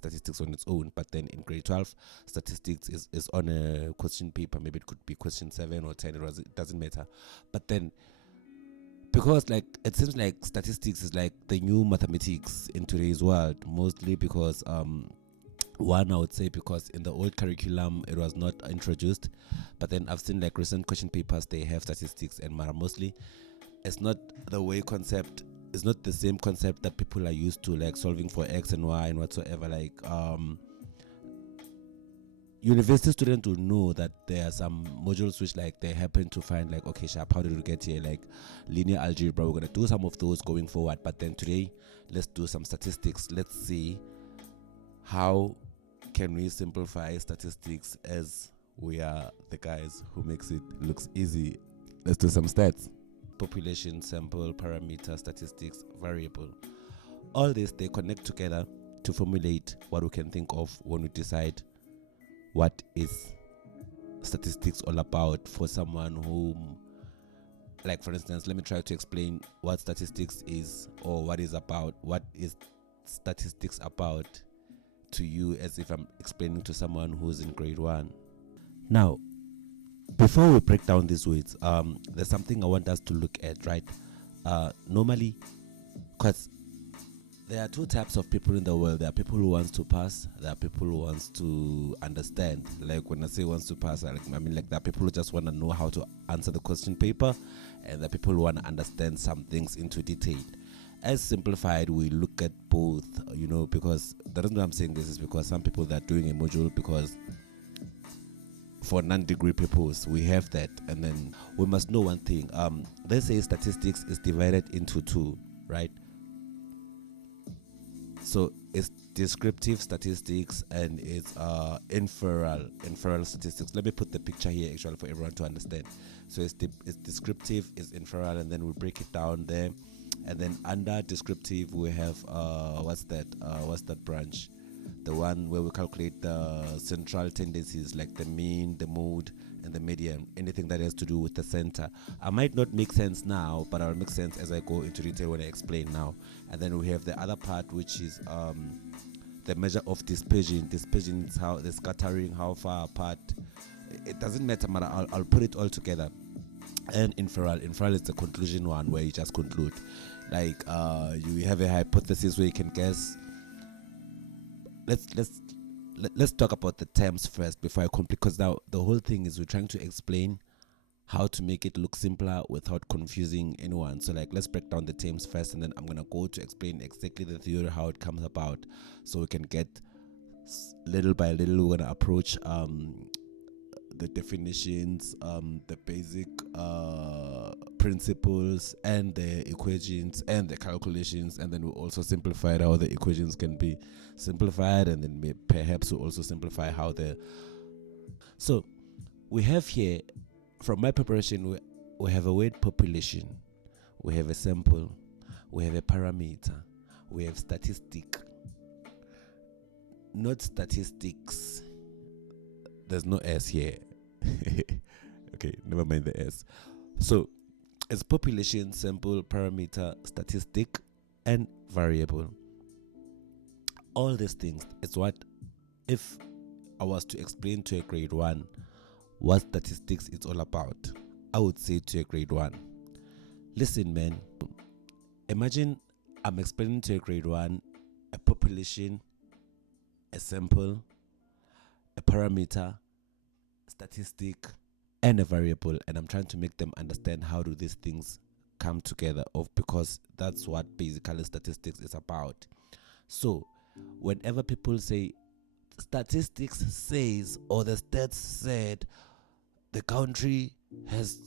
statistics on its own, but then in grade 12 statistics is on a question paper. Maybe it could be question 7 or 10, it doesn't matter. But then because like it seems like statistics is like the new mathematics in today's world, mostly because one, I would say because in the old curriculum it was not introduced, but then I've seen like recent question papers, they have statistics, and mostly it's not the way concept, it's not the same concept that people are used to, like solving for X and Y and whatsoever. Like university students will know that there are some modules which like they happen to find like, okay, sharp, how did we get here? Like linear algebra, we're gonna do some of those going forward, but then today let's do some statistics. Let's see how can we simplify statistics, as we are the guys who makes it looks easy. Let's do some stats. Population, sample, parameter, statistics, variable. All this, they connect together to formulate what we can think of when we decide what is statistics all about for someone who, like for instance, let me try to explain what statistics is, or what is statistics about to you, as if I'm explaining to someone who's in grade 1. Now, before we break down these words, there's something I want us to look at, right? Normally, because there are two types of people in the world. There are people who wants to pass, there are people who wants to understand. Like when I say wants to pass, I mean like there are people who just want to know how to answer the question paper, and there are people who want to understand some things into detail. As simplified, we look at both, because the reason why I'm saying this is because some people that are doing a module because for non-degree purpose, we have that. And then we must know one thing. They say statistics is divided into two, right? So it's descriptive statistics and it's inferral statistics. Let me put the picture here actually for everyone to understand. So it's descriptive, it's inferral, and then we break it down there. And then under descriptive we have what's that branch? The one where we calculate the central tendencies, like the mean, the mode, and the median, anything that has to do with the center. I might not make sense now, but I'll make sense as I go into detail when I explain now. And then we have the other part, which is the measure of dispersion. Dispersion is how the scattering, how far apart. It doesn't matter, but I'll put it all together. And inferral is the conclusion one, where you just conclude, like you have a hypothesis where you can guess. Let's talk about the terms first before I complete, because now the whole thing is we're trying to explain how to make it look simpler without confusing anyone. So like let's break down the terms first, and then I'm gonna go to explain exactly the theory, how it comes about, so we can get little by little. We're gonna approach the definitions, the basic principles, and the equations and the calculations, and then we'll also simplify how the equations can be simplified, and then perhaps we'll also simplify how so we have here, from my preparation, we have a word population, we have a sample, we have a parameter, we have statistic, not statistics. There's no S here. Okay, never mind the S. So it's population, sample, parameter, statistic, and variable. All these things is what, if I was to explain to a grade 1 what statistics is all about, I would say to a grade 1, listen man, imagine I'm explaining to a grade 1 a population, a sample, a parameter, statistic, and a variable, and I'm trying to make them understand how do these things come together, because that's what basically statistics is about. So whenever people say statistics says, or the stats said the country has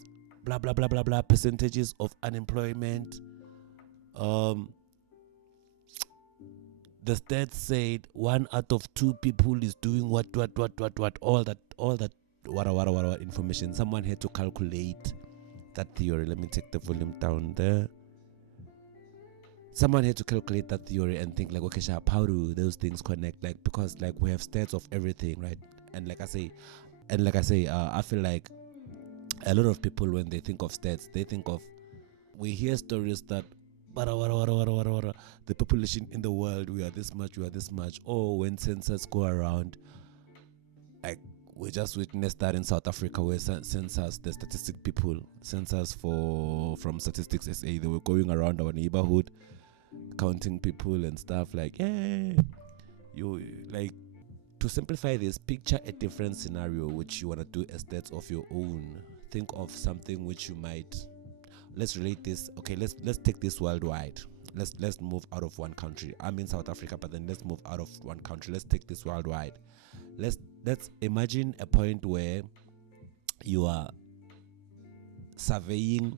blah blah blah blah blah percentages of unemployment, the stats said 1 out of 2 people is doing what, all that what information. Someone had to calculate that theory. Let me take the volume down there. Someone had to calculate that theory and think like, okay, sharp, how do those things connect? Like, because like we have stats of everything, right? And like I say, I feel like a lot of people, when they think of stats, they think of, we hear stories that the population in the world, we are this much. Or when census go around, like we just witnessed that in South Africa, where census, the statistic people, census from Statistics SA, they were going around our neighborhood counting people and stuff. Like, yeah, you like, to simplify this, picture a different scenario which you want to do estates of your own. Think of something which you might, let's relate this. Okay, let's take this worldwide. Let's move out of one country. I'm in South Africa, but then let's move out of one country. Let's take this worldwide. Let's imagine a point where you are surveying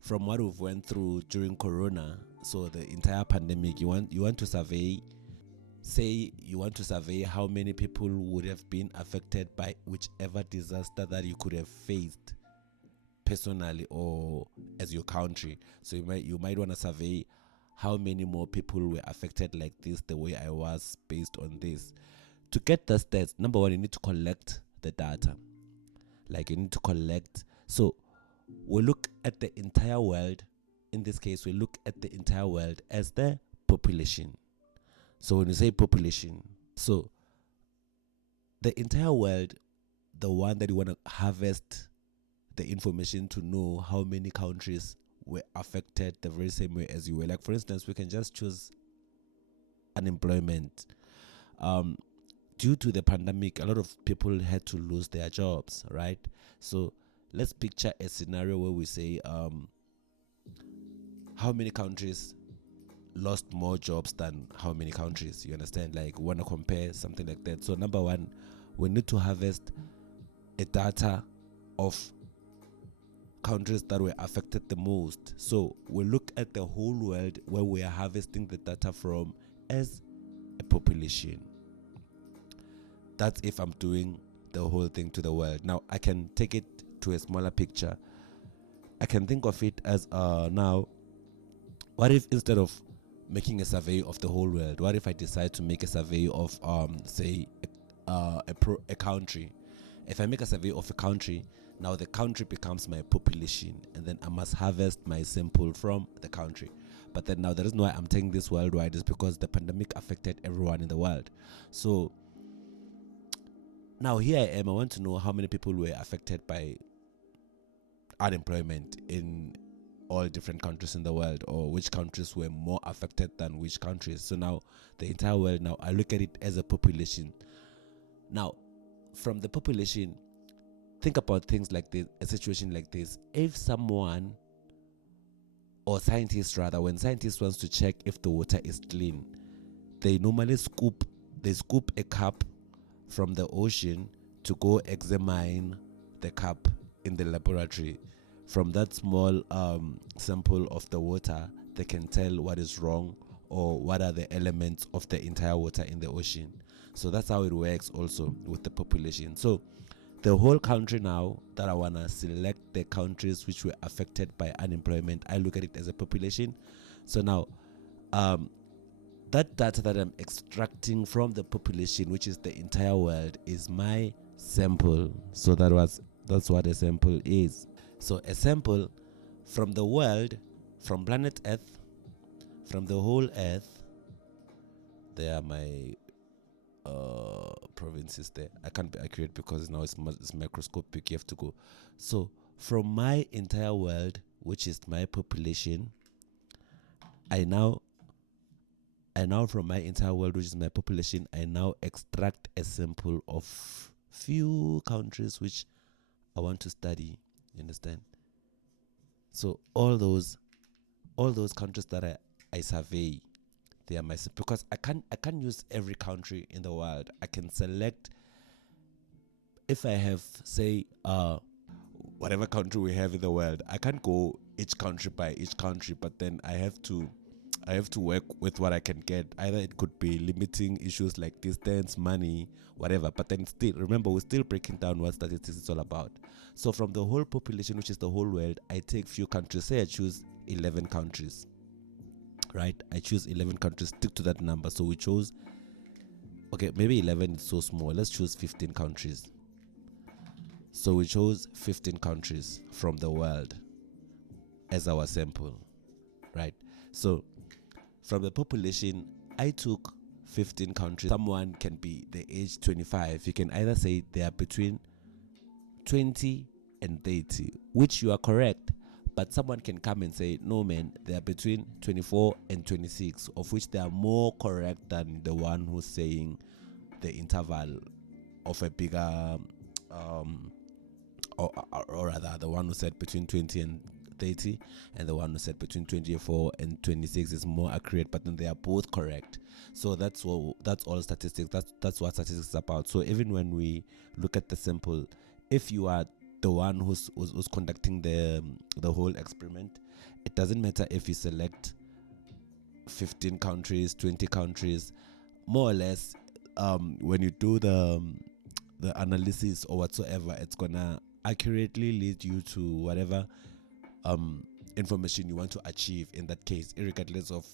from what we've went through during Corona. So the entire pandemic, you want to survey. Say you want to survey how many people would have been affected by whichever disaster that you could have faced personally or as your country. So you might want to survey how many more people were affected like this, the way I was, based on this. To get the stats, number one, you need to collect the data. Like, you need to collect. So we look at the entire world. In this case, we look at the entire world as the population. So when you say population, so the entire world, the one that you want to harvest the information to know how many countries were affected the very same way as you were. Like, for instance, we can just choose unemployment. Due to the pandemic, a lot of people had to lose their jobs, right? So let's picture a scenario where we say how many countries lost more jobs than how many countries. You understand? Like, want to compare something like that. So number one, we need to harvest a data of countries that were affected the most. So we look at the whole world where we are harvesting the data from as a population. That's if I'm doing the whole thing to the world. Now I can take it to a smaller picture. I can think of it as now, what if instead of making a survey of the whole world, what if I decide to make a survey of say a country? If I make a survey of a country, now the country becomes my population, and then I must harvest my sample from the country. But then now the reason why I'm taking this worldwide is because the pandemic affected everyone in the world. So now here I am, I want to know how many people were affected by unemployment in all different countries in the world, or which countries were more affected than which countries. So now the entire world, now I look at it as a population. Now from the population, think about things like this, a situation like this. If someone, or scientists rather, when scientists wants to check if the water is clean, they normally scoop a cup from the ocean to go examine the cup in the laboratory. From that small sample of the water, they can tell what is wrong or what are the elements of the entire water in the ocean. So that's how it works also with the population. So the whole country, now that I want to select the countries which were affected by unemployment, I look at it as a population. So now that data that I'm extracting from the population, which is the entire world, is my sample. So that's what a sample is. So a sample from the world, from planet Earth, from the whole Earth. There are my provinces there. I can't be accurate because now it's microscopic. You have to go. So from my entire world, which is my population, I now from my entire world, which is my population, I now extract a sample of few countries which I want to study. You understand? So all those countries that I survey, they are my, because I can't use every country in the world. I can select, if I have, say, whatever country we have in the world, I can't go each country by each country, but then I have to work with what I can get. Either it could be limiting issues like distance, money, whatever, but then still, remember, we're still breaking down what statistics is all about. So from the whole population, which is the whole world, I take few countries. Say I choose 11 countries, right? I choose 11 countries, stick to that number. So we chose, okay, maybe 11 is so small. Let's choose 15 countries. So we chose 15 countries from the world as our sample, right? So from the population, I took 15 countries. Someone can be the age 25. You can either say they are between 20 and 30, which you are correct. But someone can come and say, no man, they are between 24 and 26, of which they are more correct than the one who's saying the interval of a bigger, or rather the one who said between 20 and 30, and the one who said between 24 and 26 is more accurate, but then they are both correct. So that's all statistics. That's what statistics is about. So even when we look at the sample, if you are the one who's conducting the whole experiment, it doesn't matter if you select 15 countries, 20 countries, more or less. When you do the analysis or whatsoever, it's gonna accurately lead you to whatever information you want to achieve in that case, regardless of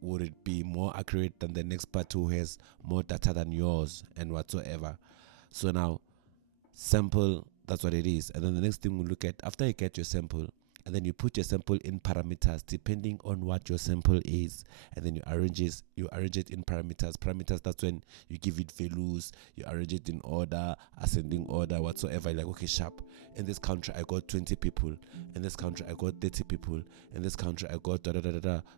would it be more accurate than the next part who has more data than yours and whatsoever. So now sample, that's what it is. And then the next thing we look at, after you get your sample, and then you put your sample in parameters depending on what your sample is, and then you arrange it in parameters. That's when you give it values, you arrange it in order, ascending order, whatsoever. Like, okay, sharp, in this country I got 20 people, in this country I got 30 people, in this country I got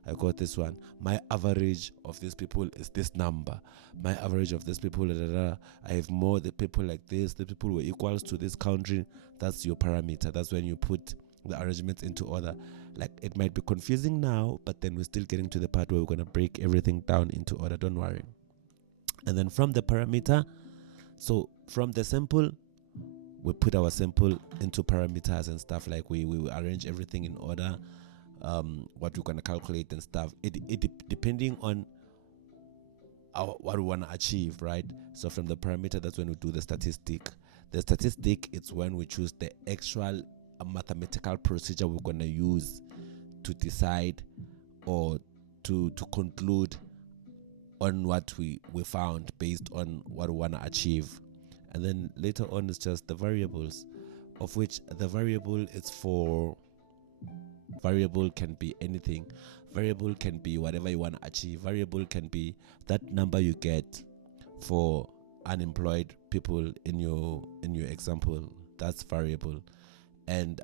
I got this one. My average of these people is this number. My average of these people, I have more the people like this, the people were equals to this country. That's your parameter. That's when you put the arrangements into order. Like, it might be confusing now, but then we're still getting to the part where we're going to break everything down into order. Don't worry. And then from the parameter, so from the sample, we put our sample into parameters and stuff. Like we arrange everything in order, what we're going to calculate and stuff. It depending on what we want to achieve, right? So from the parameter, that's when we do the statistic. The statistic, it's when we choose the actual mathematical procedure we're going to use to decide or to conclude on what we found based on what we want to achieve. And then later on is just the variables, of which the variable is for variable can be anything. Variable can be whatever you want to achieve. Variable can be that number you get for unemployed people in your example. That's variable. And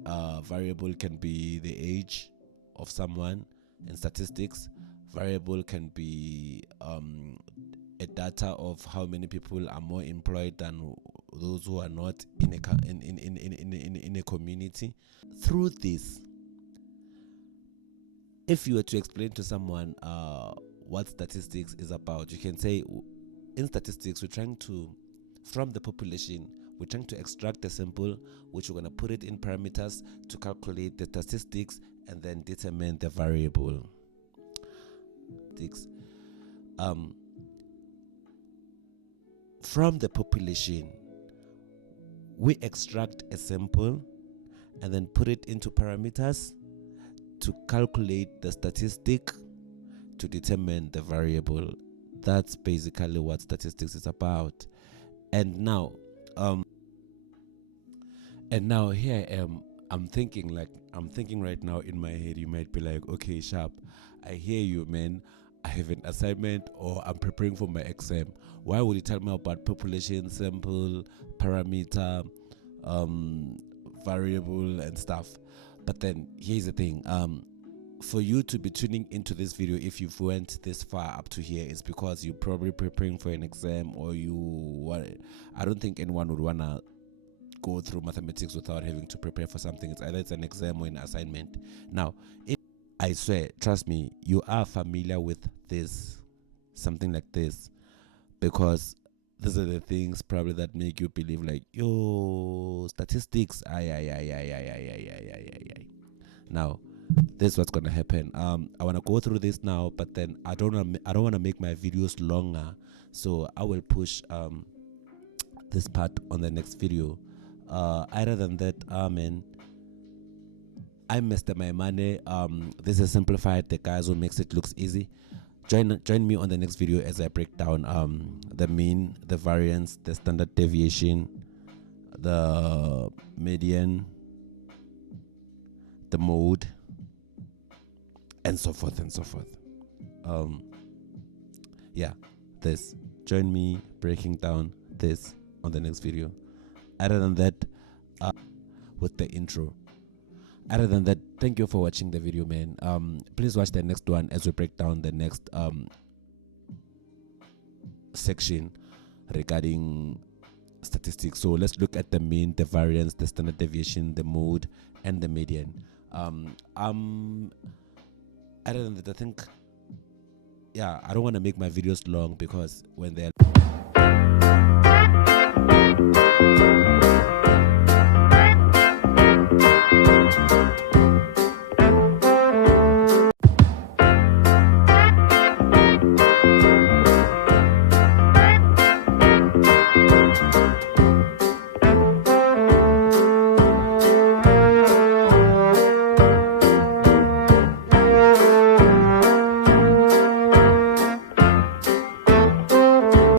variable can be the age of someone in statistics. Variable can be a data of how many people are more employed than those who are not in a community. Through this, if you were to explain to someone what statistics is about, you can say, in statistics, we're trying to, from the population, we're trying to extract a sample, which we're going to put it in parameters to calculate the statistics and then determine the variable. From the population, we extract a sample and then put it into parameters to calculate the statistic to determine the variable. That's basically what statistics is about. And now here I am. I'm thinking right now in my head. You might be like, okay, Sharp, I hear you, man. I have an assignment or I'm preparing for my exam. Why would you tell me about population, sample, parameter, variable and stuff? But then here's the thing. For you to be tuning into this video, if you've went this far up to here, it's because you're probably preparing for an exam, or I don't think anyone would wanna go through mathematics without having to prepare for something. It's either it's an exam or an assignment. Now, I swear, trust me, you are familiar with this, something like this, because these are the things probably that make you believe like, yo, statistics, Now, this is what's gonna happen. I wanna go through this now, but then I don't wanna make my videos longer, so I will push this part on the next video. Other than that, man, I'm Mr. Maimane. This is Simplified, the guys who makes it looks easy. Join me on the next video as I break down the mean, the variance, the standard deviation, the median, the mode, and so forth and so forth. Yeah, this. Join me breaking down this on the next video. Other than that, with the intro. Other than that, thank you for watching the video, man. Please watch the next one as we break down the next section regarding statistics. So let's look at the mean, the variance, the standard deviation, the mode, and the median. Other than that, I think, yeah, I don't want to make my videos long because when they're